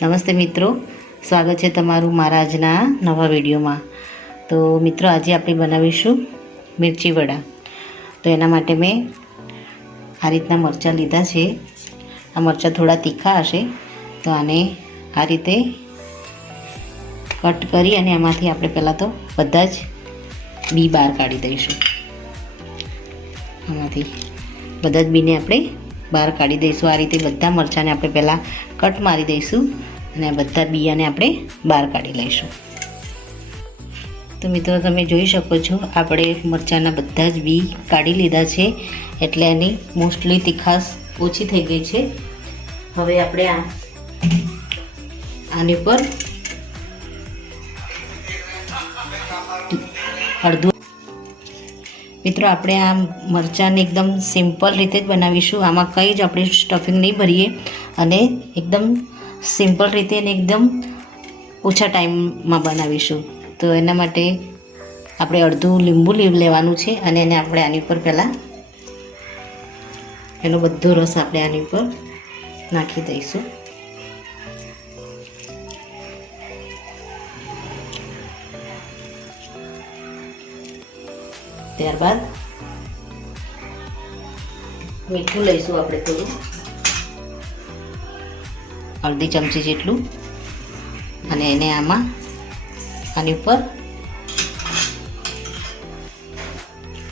નમસ્તે મિત્રો, સ્વાગત છે તમારું મારા આજના નવા વિડીયોમાં। તો મિત્રો, આજે આપણે બનાવીશું મિર્ચી વડા। તો એના માટે મેં આ રીતના મરચાં લીધા છે। આ મરચાં થોડા તીખા હશે, તો આને આ રીતે કટ કરી અને એમાંથી આપણે પહેલાં તો બધા જ બી બહાર કાઢી દઈશું। આમાંથી બધા જ બીને આપણે બહાર કાઢી દઈશું। આ રીતે બધા મરચાંને આપણે પહેલાં કટ મારી દઈશું અને બધા બિયાને આપણે બહાર કાઢી લઈશું। તો મિત્રો, તમે જોઈ શકો છો આપણે મરચાંના બધા જ બી કાઢી લીધા છે, એટલે એની મોસ્ટલી તીખાશ ઓછી થઈ ગઈ છે। હવે આપણે આની પર અડધું મિત્રો, આપણે આ મરચાંને એકદમ સિમ્પલ રીતે જ બનાવીશું। આમાં કંઈ જ આપણે સ્ટફિંગ નહીં ભરીએ અને એકદમ સિમ્પલ રીતે અને એકદમ ઓછા ટાઈમમાં બનાવીશું। તો એના માટે આપણે અડધું લીંબુ લેવાનું છે અને એને આપણે આની ઉપર પહેલાં એનો બધો રસ આપણે આની ઉપર નાખી દઈશું। ત્યારબાદ મીઠું લઈશું આપણે થોડું, અડધી ચમચી જેટલું, અને એને આની ઉપર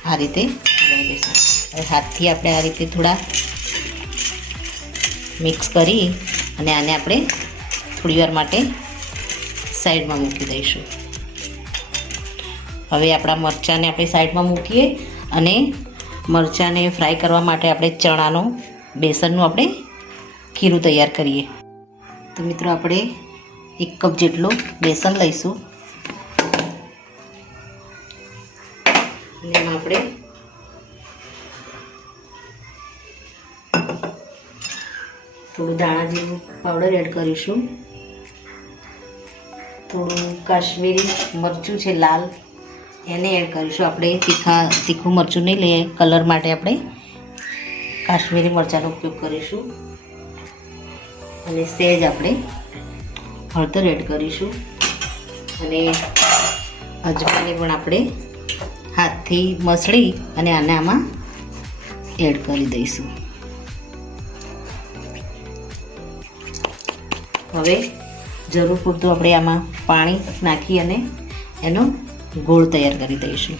આ રીતે લગાવી દઈશું। હવે હાથથી આપણે આ રીતે થોડા મિક્સ કરી અને આને આપણે થોડી વાર માટે સાઈડમાં મૂકી દઈશું। હવે આપણા મરચાંને આપણે સાઈડમાં મૂકીએ અને મરચાંને ફ્રાય કરવા માટે આપણે બેસનનું આપણે ખીરું તૈયાર કરીએ। તો મિત્રો, આપણે 1 કપ જેટલું બેસન લઈશું અને એમાં આપણે થોડું દાણા જીરું પાવડર એડ કરીશું, થોડું કાશ્મીરી મરચું છે લાલ, એને એડ કરીશું। આપણે તીખું મરચું નહીં લઈએ, કલર માટે આપણે કાશ્મીરી મરચાંનો ઉપયોગ કરીશું। અને સહેજ આપણે હળદર એડ કરીશું અને અજમાને પણ આપણે હાથથી મસળી અને આમાં એડ કરી દઈશું। હવે જરૂર પૂરતું આપણે આમાં પાણી નાખી અને એનો ગોળ તૈયાર કરી દઈશું।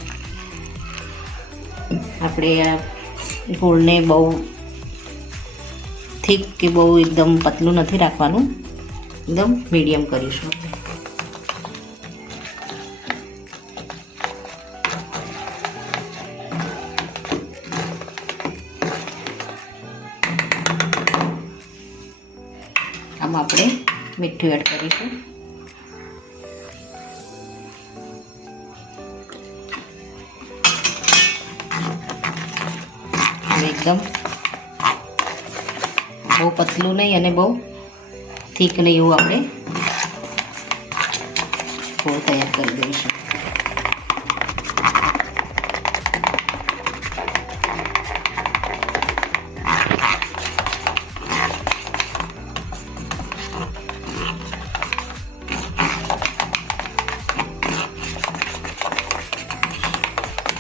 આપણે આ ગોળને બહુ થીક કે બહુ એકદમ પતલું નથી રાખવાનું, એકદમ મીડિયમ કરીશું। આમાં આપણે મીઠું એડ કરીશું। એકદમ બહુ પતલું નહીં અને બહુ થીક નહીં એવું આપણે ગોળ તૈયાર કરી દઈશું।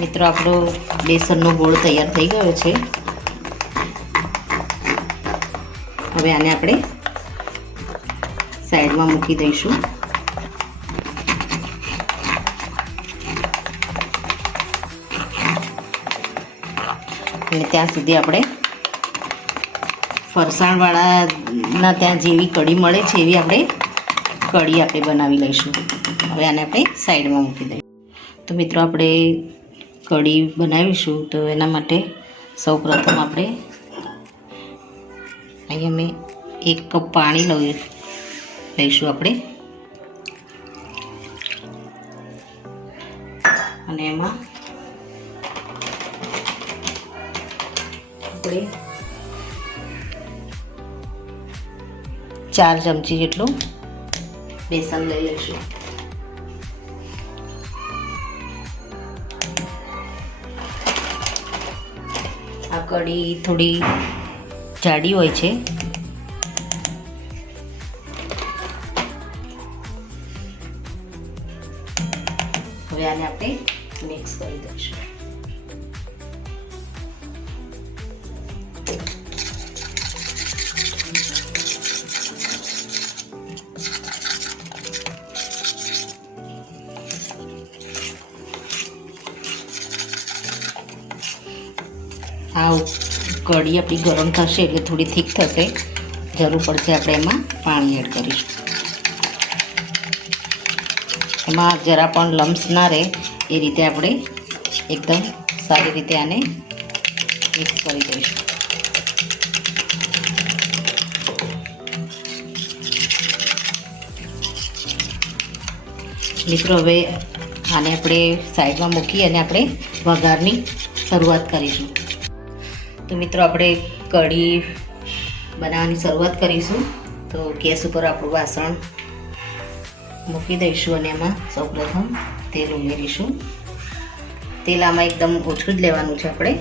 મિત્રો, આપણો બેસનનો ગોળ તૈયાર થઈ ગયો છે। હવે આને આપણે સાઈડમાં મૂકી દઈશું અને ત્યાં સુધી આપણે ફરસાણવાળાના ત્યાં જેવી કઢી મળે છે એવી આપણે કઢી બનાવી લઈશું। હવે આને આપણે સાઈડમાં મૂકી દઈશું। તો મિત્રો, આપણે કઢી બનાવીશું, તો એના માટે સૌપ્રથમ આપણે અહીંયા મેં 1 કપ પાણી લઈશું આપણે, અને એમાં આપણે 4 ચમચી જેટલું બેસન લઈ લઈશું। આ કઢી થોડી જાડી હોય છે, આને આપણે મિક્સ કરી દઈશું. આ કઢી આપણી ગરમ થશે એટલે થોડી થીક થશે. જરૂર પડશે આપણે એમાં પાણી એડ કરીશું. એમાં જરા પણ લમ્સ ના રહે એ રીતે આપણે એકદમ સારી રીતે આને મિક્સ કરી દઈશું. મિત્રો હવે આને આપણે સાઈડમાં મૂકી અને આપણે વઘારની શરૂઆત કરીશું. તો મિત્રો આપણે કઢી બનાવવાની શરૂઆત કરીશું. તો ગેસ ઉપર આપણું વાસણ મૂકી દઈશું અને એમાં સૌપ્રથમ તેલ ઉમેરીશું. તેલ આમાં એકદમ ઓછું જ લેવાનું છે આપણે.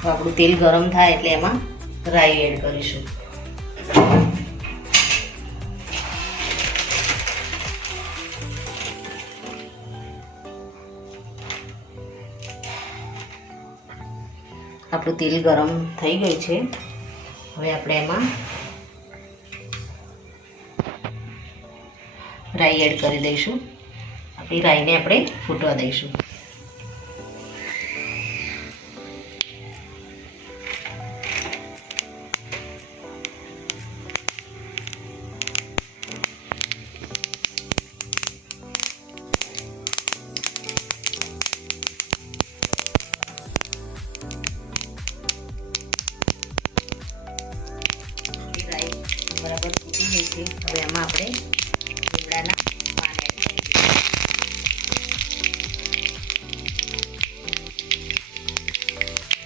તો આપણું તેલ ગરમ થાય એટલે એમાં રાઈ એડ કરીશું. આપણું તેલ ગરમ થઈ ગયું છે. હવે આપણે એમાં રાઈ એડ કરી દઈશું. આપણી રાઈને આપણે ફૂટવા દઈશું. રાઈ બરાબર ફૂટી ગઈ છે. હવે એમાં આપણે લીમડાના પાન એડ કરીશું.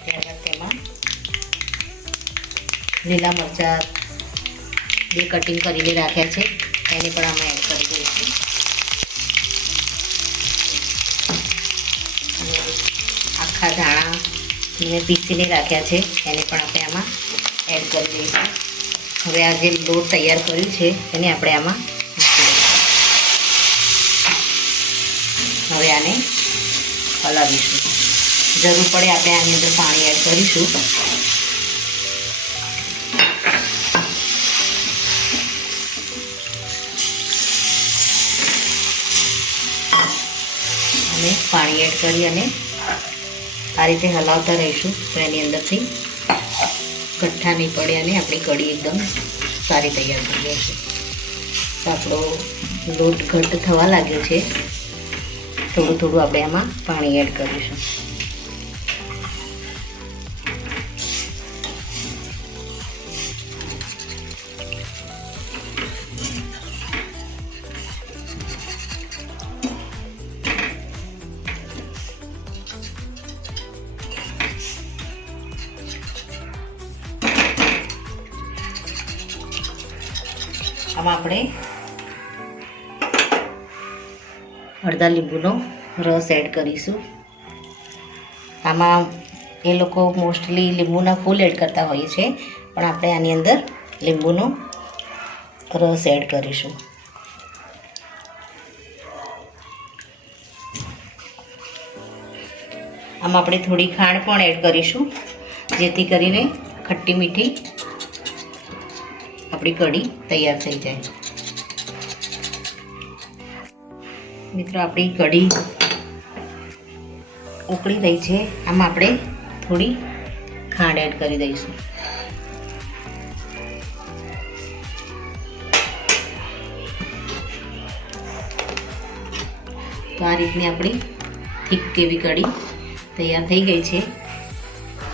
ત્યારબાદ તેમાં લીલા મરચાં 2 કટિંગ કરીને રાખ્યા છે એને પણ આમાં એડ કરી દઈશું. અને આખા ધાણા મેં પીસીને રાખ્યા છે એને પણ આપણે આમાં એડ કરી દઈશું. હવે આ જે લોટ તૈયાર કર્યું છે એને આપણે આમાં મૂકી દઈશું. હવે આને હલાવીશું. જરૂર પડે આપણે આની અંદર પાણી એડ કરીશું. અને પાણી એડ કરી અને આ રીતે હલાવતા રહીશું તો એની અંદરથી કઠ્ઠા નહીં પડે અને આપણી કઢી એકદમ સારી તૈયાર થઈ જશે. તો આપણો લોટ ઘટ્ટ થવા લાગ્યો છે. થોડું થોડું આપણે આમાં પાણી એડ કરીશું. આમાં આપણે અડધા લીંબુનો રસ એડ કરીશું. આમાં એ લોકો મોસ્ટલી લીંબુના ફૂલ એડ કરતા હોય છે, પણ આપણે આની અંદર લીંબુનો રસ એડ કરીશું. આમાં આપણે થોડી ખાંડ પણ એડ કરીશું જેથી કરીને ખટ્ટી મીઠી આપણી કઢી તૈયાર થઈ જાય. મિત્રો આપણી કઢી ઉકળી રહી છે. આમાં આપણે થોડી ખાંડ એડ કરી દઈશું. તો આ રીતની આપણી થીક કેવી કઢી તૈયાર થઈ ગઈ છે.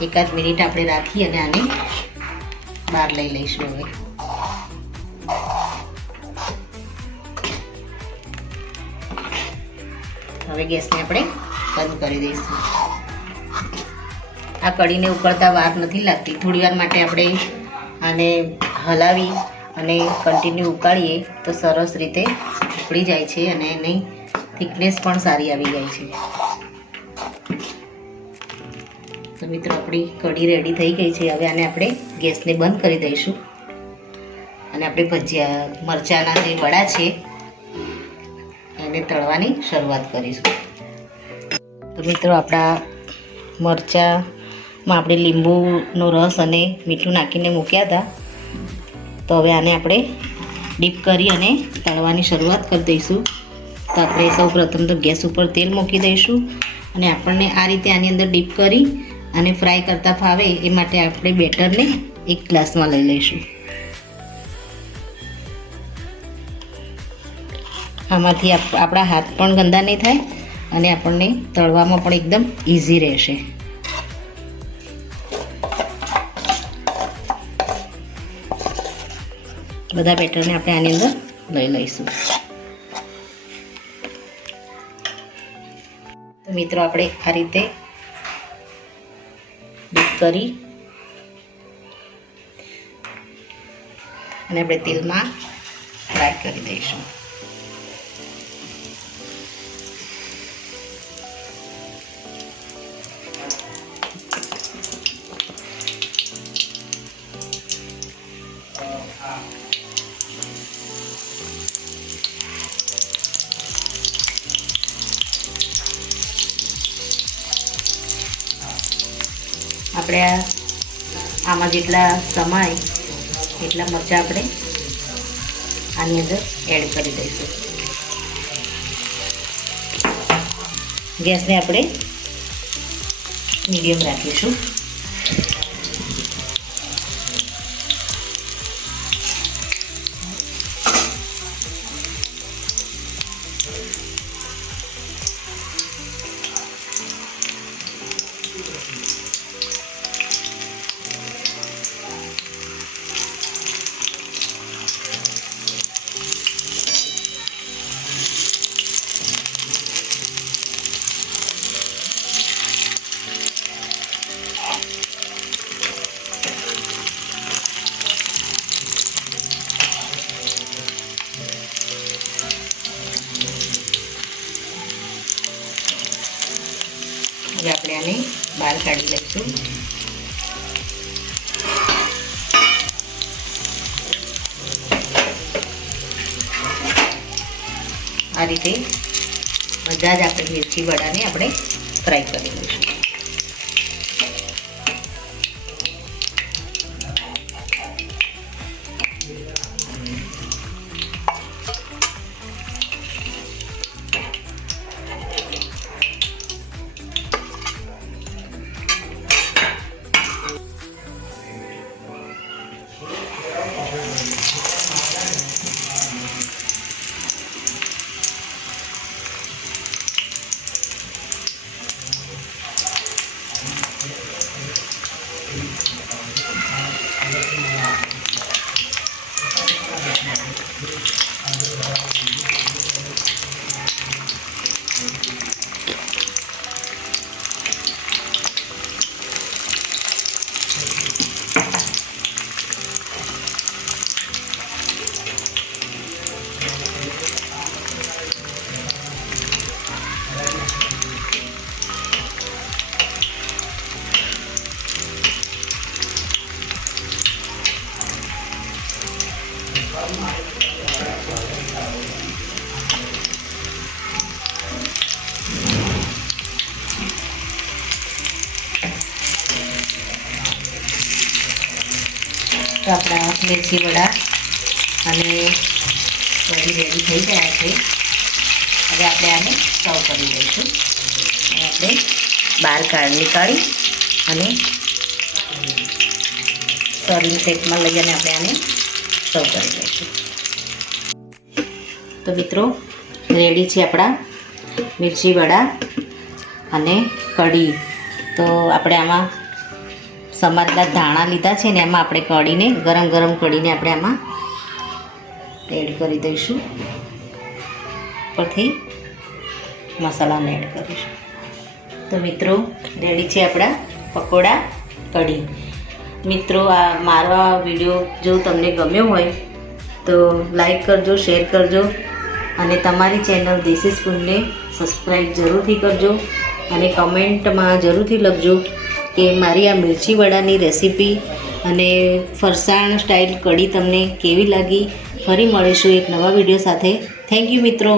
એકાદ મિનિટ આપણે રાખી અને આને બહાર લઈ લઈશું. હવે ગેસને આપણે બંધ કરી દઈશું. આ કઢીને ઉકળતા વાર નથી લાગતી. થોડી વાર માટે આપણે આને હલાવી અને કન્ટિન્યુ ઉકાળીએ તો સરસ રીતે ઉકળી જાય છે અને એની થિકનેસ પણ સારી આવી જાય છે. તો મિત્રો આપણી કઢી રેડી થઈ ગઈ છે. હવે આને આપણે ગેસને બંધ કરી દઈશું અને આપણે ભજીયા મરચાંના જે વડા છે એને આપણે તળવાની શરૂઆત કરીશું. તો મિત્રો, આપણા મરચાંમાં આપણે લીંબુનો રસ અને મીઠું નાખીને મૂક્યા હતા. તો હવે આને આપણે ડીપ કરી અને તળવાની શરૂઆત કરી દઈશું. તો આપણે સૌ પ્રથમ તો ગેસ ઉપર તેલ મૂકી દઈશું અને આપણને આ રીતે આની અંદર ડીપ કરી અને ફ્રાય કરતાં ફાવે એ માટે આપણે બેટરને એક ગ્લાસમાં લઈ લઈશું. આમાંથી આપણા હાથ પણ ગંદા નહીં થાય અને આપણને તળવામાં પણ એકદમ ઇઝી રહેશે. બધા બેટરને આપણે આની અંદર લઈ લઈશું. તો મિત્રો, આપણે આ રીતે ડીપ કરી અને આપણે તેલમાં ફ્રાય કરી દઈશું. આપણે આમાં જેટલા સમાય એટલા મરચાં આપણે આની અંદર એડ કરી દઈશું. ગેસને આપણે મીડિયમ રાખીશું. હવે આપણે આને બહાર કાઢી લઈશું. આ રીતે બધા જ આપણે મિર્ચી વડાને આપણે ફ્રાય કરી લઈશું. તો આપણા મિર્ચી વડા અને બધી રેડી થઈ ગયા છે. હવે આપણે આને સર્વ કરી દઈશું. અને આપણે બહાર નીકાળી અને સર્વિંગ સેટમાં લઈ અને આપણે આને સર્વ કરી દઈશું. તો મિત્રો, રેડી છે આપણા મિર્ચી વડા અને કઢી. તો આપણે આમાં સમારેલા ધાણા લીધા છે ને એમાં આપણે કઢીને ગરમ કઢીને આપણે આમાં એડ કરી દઈશું. પરથી મસાલાને એડ કરીશું. તો મિત્રો, રેડી છે આપણા પકોડા કઢી. મિત્રો, આ મારો વિડીયો જો તમને ગમ્યો હોય તો લાઈક કરજો, શેર કરજો અને તમારી ચેનલ દેશી સ્પૂનને સબસ્ક્રાઈબ જરૂરથી કરજો અને કમેન્ટમાં જરૂરથી લખજો કે મારી આ મિર્ચી વડાની રેસીપી અને ફરસાણ સ્ટાઇલ કઢી તમને કેવી લાગી. ફરી મળીશું એક નવા વિડીયો સાથે. થેન્ક યુ મિત્રો.